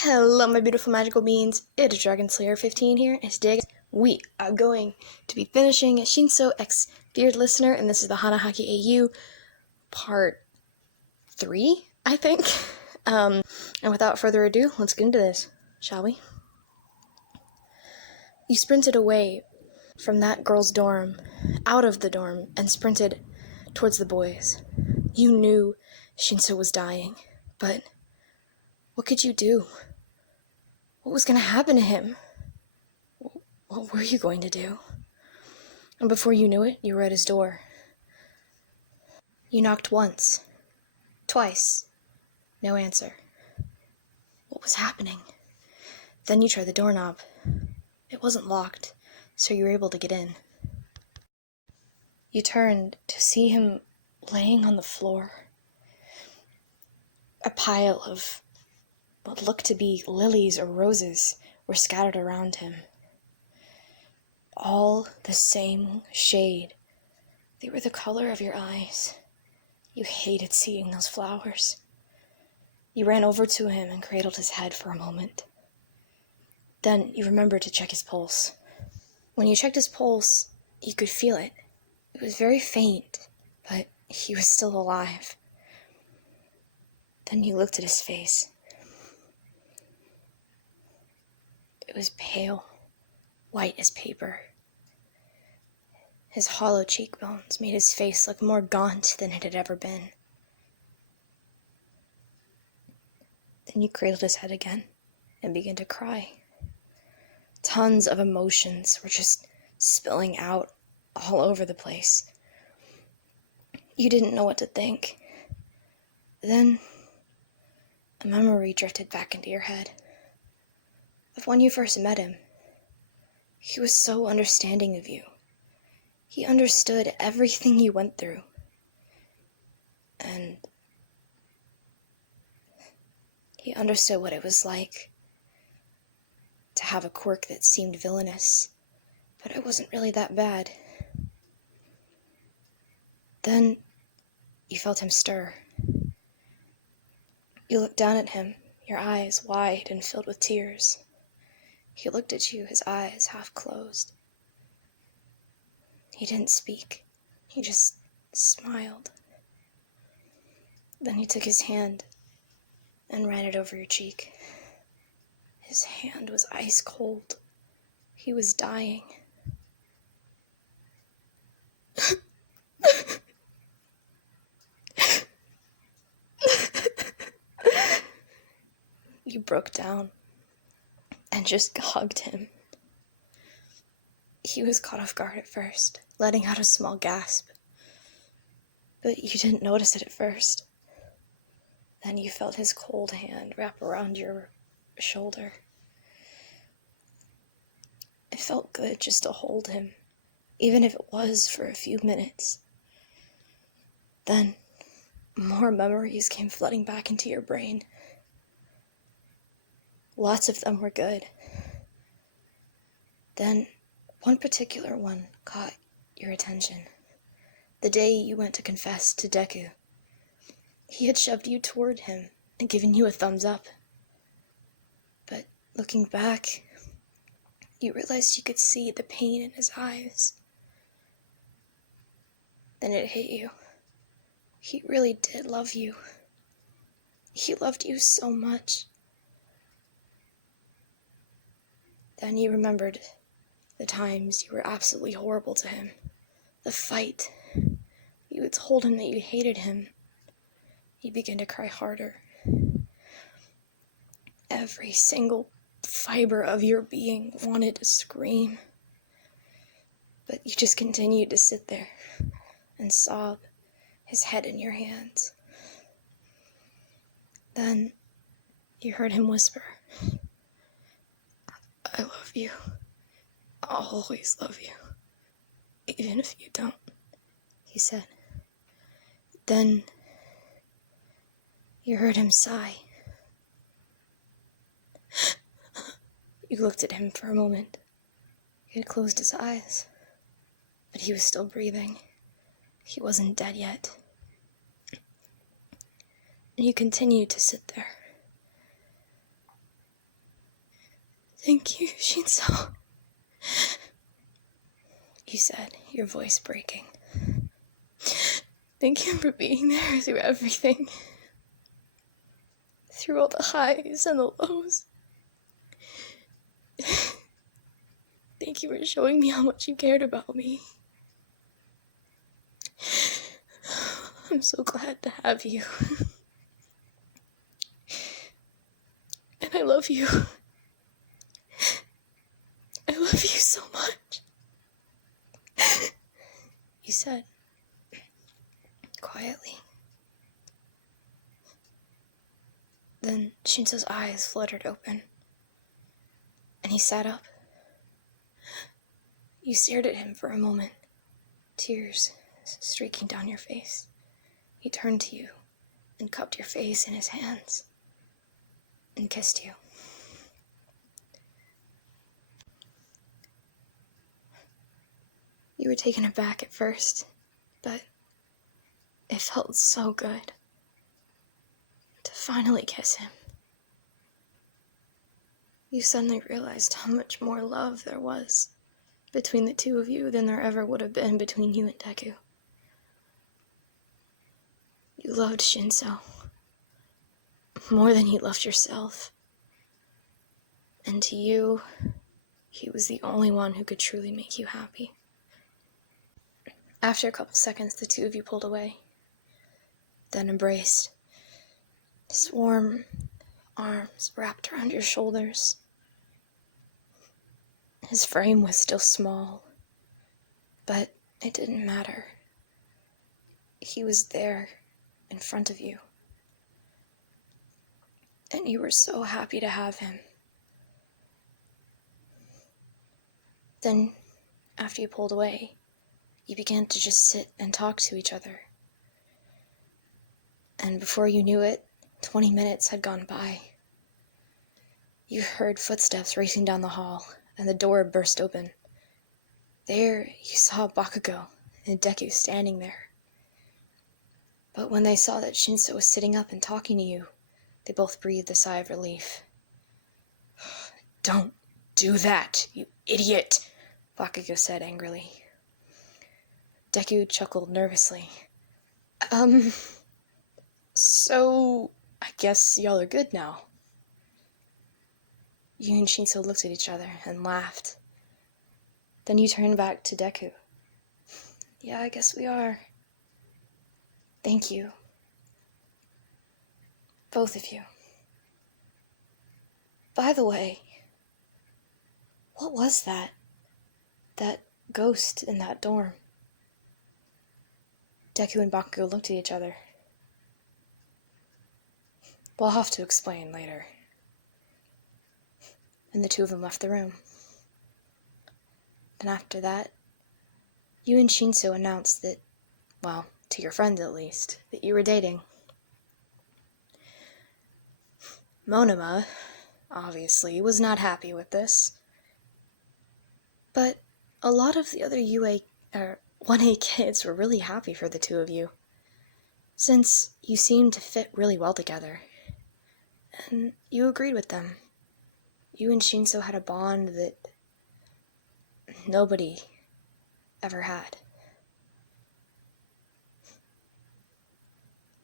Hello, my beautiful magical beings. It is Dragon Slayer 15 here, and today we are going to be finishing Shinsou X Feared Listener, and this is the Hanahaki AU part 3, I think. And without further ado, let's get into this, shall we? You sprinted away from that girl's dorm, out of the dorm, and sprinted towards the boys. You knew Shinsou was dying, but what could you do? What was going to happen to him? What were you going to do? And before you knew it, you were at his door. You knocked once, twice, no answer. What was happening? Then you tried the doorknob. It wasn't locked, so you were able to get in. You turned to see him laying on the floor. A pile of what looked to be lilies or roses were scattered around him. All the same shade. They were the color of your eyes. You hated seeing those flowers. You ran over to him and cradled his head for a moment. Then you remembered to check his pulse. When you checked his pulse, you could feel it. It was very faint, but he was still alive. Then you looked at his face. It was pale, white as paper. His hollow cheekbones made his face look more gaunt than it had ever been. Then you cradled his head again and began to cry. Tons of emotions were just spilling out all over the place. You didn't know what to think. Then a memory drifted back into your head of when you first met him. He was so understanding of you. He understood everything you went through. And he understood what it was like to have a quirk that seemed villainous, but it wasn't really that bad. Then you felt him stir. You looked down at him, your eyes wide and filled with tears. He looked at you, his eyes half closed. He didn't speak. He just smiled. Then he took his hand and ran it over your cheek. His hand was ice cold. He was dying. You broke down and just hugged him. He was caught off guard at first, letting out a small gasp. But you didn't notice it at first. Then you felt his cold hand wrap around your shoulder. It felt good just to hold him, even if it was for a few minutes. Then more memories came flooding back into your brain. Lots of them were good. Then one particular one caught your attention. The day you went to confess to Deku. He had shoved you toward him and given you a thumbs up. But looking back, you realized you could see the pain in his eyes. Then it hit you. He really did love you. He loved you so much. Then you remembered the times you were absolutely horrible to him. The fight. You had told him that you hated him. You began to cry harder. Every single fiber of your being wanted to scream. But you just continued to sit there and sob, his head in your hands. Then you heard him whisper, "I love you. I'll always love you. Even if you don't," he said. Then you heard him sigh. You looked at him for a moment. He had closed his eyes, but he was still breathing. He wasn't dead yet. And you continued to sit there. Thank you, Shinsou, you said, your voice breaking. Thank you for being there through everything. Through all the highs and the lows. Thank you for showing me how much you cared about me. I'm so glad to have you. And I love you. I love you so much. You said, quietly. Then Shinsou's eyes fluttered open, and he sat up. You stared at him for a moment, tears streaking down your face. He turned to you and cupped your face in his hands and kissed you. You were taken aback at first, but it felt so good to finally kiss him. You suddenly realized how much more love there was between the two of you than there ever would have been between you and Deku. You loved Shinsou more than you loved yourself. And to you, he was the only one who could truly make you happy. After a couple seconds, the two of you pulled away, then embraced. His warm arms wrapped around your shoulders. His frame was still small, but it didn't matter. He was there in front of you, and you were so happy to have him. Then, after you pulled away, you began to just sit and talk to each other. And before you knew it, 20 minutes had gone by. You heard footsteps racing down the hall, and the door burst open. There, you saw Bakugo and Deku standing there. But when they saw that Shinsou was sitting up and talking to you, they both breathed a sigh of relief. "Don't do that, you idiot," Bakugo said angrily. Deku chuckled nervously. So I guess y'all are good now." You and Shinsou looked at each other and laughed. Then you turned back to Deku. "Yeah, I guess we are. Thank you. Both of you. By the way, what was that? That ghost in that dorm?" Deku and Bakugo looked at each other. "We'll have to explain later." And the two of them left the room. Then after that, you and Shinsou announced that, well, to your friends at least, that you were dating. Monoma, obviously, was not happy with this. But a lot of the other 1A kids were really happy for the two of you, since you seemed to fit really well together. And you agreed with them. You and Shinsou had a bond that nobody ever had.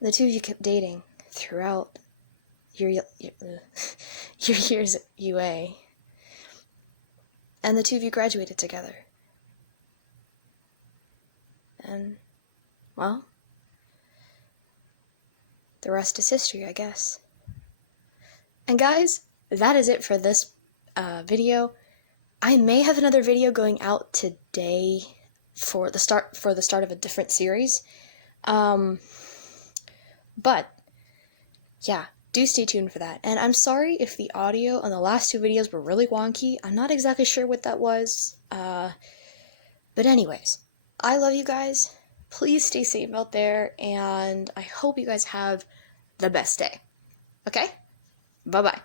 The two of you kept dating throughout your years at UA, and the two of you graduated together. And, well, the rest is history, I guess. And guys, that is it for this video. I may have another video going out today for the start of a different series. But yeah, do stay tuned for that. And I'm sorry if the audio on the last two videos were really wonky. I'm not exactly sure what that was. But anyways, I love you guys. Please stay safe out there, and I hope you guys have the best day. Okay? Bye-bye.